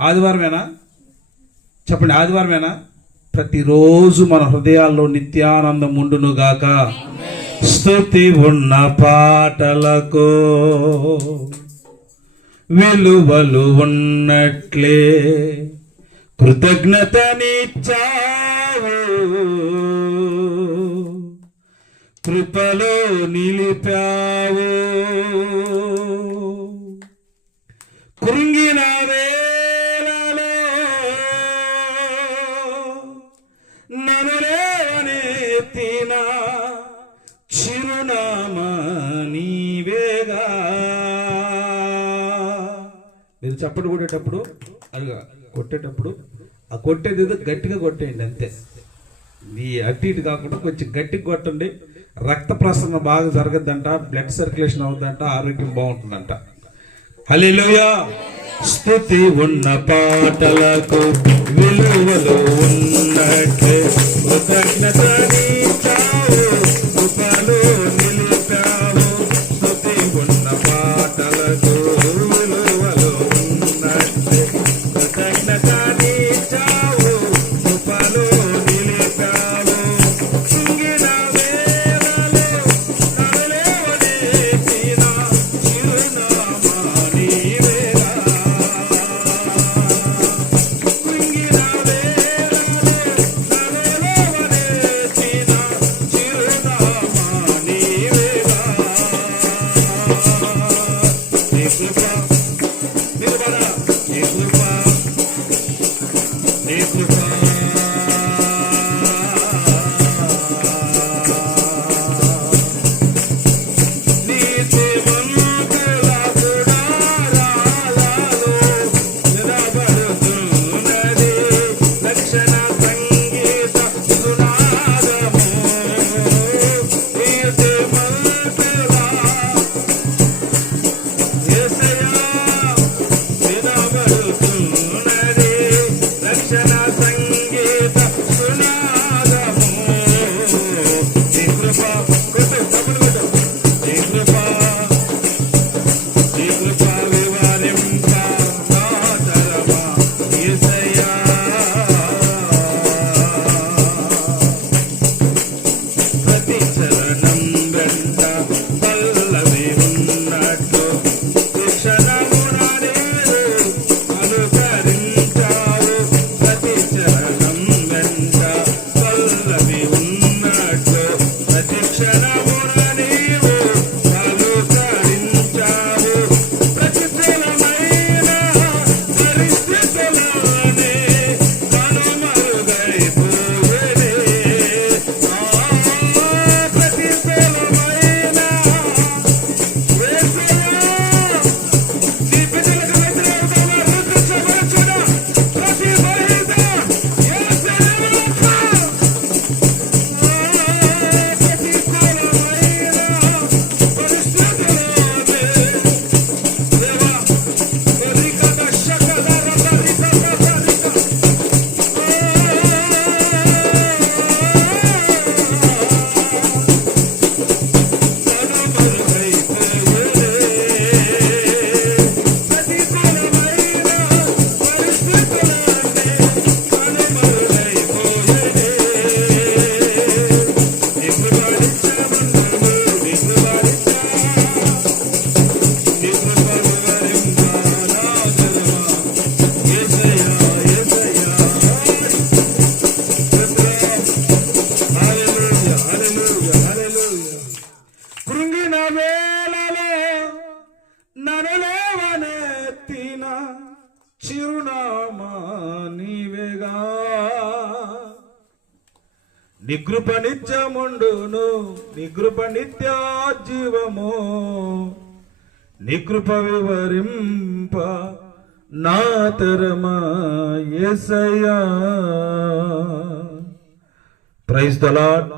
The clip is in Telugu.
ఆదివారమేనా? చెప్పండి, ఆదివారమేనా? ప్రతిరోజు మన హృదయాల్లో నిత్యానందం ఉండును గాక. స్తుతి ఉన్న పాటలకు విలువలు ఉన్నట్లే కృతజ్ఞతనిచ్చావు, కృపలో నిలిపావు. కృంగిన వేళలో నన్ను లేవనెత్తిన చిరునామా నీవేగా. మీరు చప్పటి కొట్టేటప్పుడు అడుగా కొట్టేటప్పుడు ఆ కొట్టేది ఏదో గట్టిగా కొట్టేయండి అంతే. మీ అటు ఇటు కాకుండా కొంచెం గట్టిగా కొట్టండి. రక్త ప్రసరణ బాగా జరగద్దంట, బ్లడ్ సర్క్యులేషన్ అవుతుందంట, ఆరోగ్యం బాగుంటుందంట. హల్లెలూయా. స్తుతి ఉన్న పాటలకు విలువలు ఉన్నట్లే కృతజ్ఞతనిచ్చావు, కృపలో నిలిపావు. స్తుతి ఉన్న పాటలకు విలువలు ఉన్నట్లే కృతజ్ఞతనిచ్చావు, కృపలో నిలిపావు. సింగిన వేళలో నలులేవనెత్తిన చిరునామా నీవేగా. సింగిన వేళలో నలులేవనెత్తిన చిరునామా నీవేగా. నీ కృప నిలబడా, నీ కృప, నీ కృప. నీతిమంతుల గుడారాలలో నిలబడుతున్నది రక్షణ సంగీత సునాదము. నీతిమంతుల యేసయ్యా నిలబడుతున్నది రక్షణ సంగీత సునాదము. నీ కృప కొట్టు, డబ్బులు కొట్టు. నీ కృప, నీ కృప వివరింప నా తరమా యేసయ్యా. ప్రతి చరణం వెంట పల్లవి ఉన్నట్లు క్షణమున నేను అనుకరించావు. ప్రతి చరణం వెంట పల్లవి ఉన్నట్లు ప్రతి క్షణమున నీవు అనుకరించావు. ప్రతికూలమైన పరిస్థితులనే కనుమరుగైపోయేనే. ప్రతికూలమైన యేసయ్యా నీ బిడ్డలకు వ్యతిరేకంగా రూపించబడుచున్న ప్రతి బలహీనత యేసయ్యా ప్రతికూలమైన పరిస్థితులనే దేవా కొరికద శకద రతరిక రతరిక కృంగిన వేళలో నన్ను లేవనెత్తిన చిరునామా నీవేగా. నీ కృప నిత్యముండును, నీ కృప నిత్యాజీవము. నీ కృప వివరింప నా తరమా యేసయ్యా. Praise the lord.